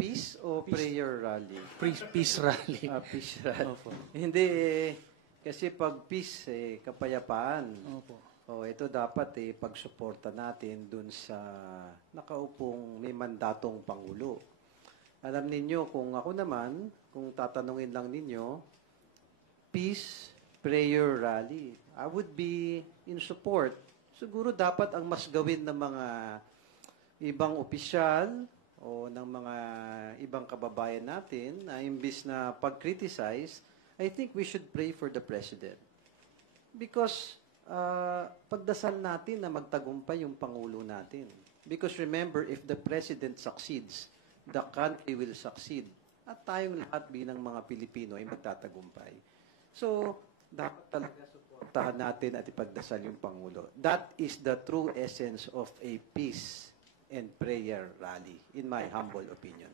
Peace o prayer rally? Peace rally. Peace rally. Opo. Hindi kasi pag peace, kapayapaan. Opo. Ito dapat pagsuporta natin dun sa nakaupong may mandatong Pangulo. Alam ninyo, kung ako naman, kung tatanungin lang ninyo, peace, prayer rally, I would be in support. Siguro dapat ang mas gawin ng mga ibang opisyal o ng mga ibang kababayan natin na imbis na pag-criticize, I think we should pray for the President. Because pagdasal natin na magtagumpay yung Pangulo natin. Because remember, if the President succeeds, the country will succeed. At tayong lahat bilang mga Pilipino ay magtatagumpay. So, dapat talaga suportahan natin at ipagdasal yung Pangulo. That is the true essence of a peace and prayer rally, in my humble opinion.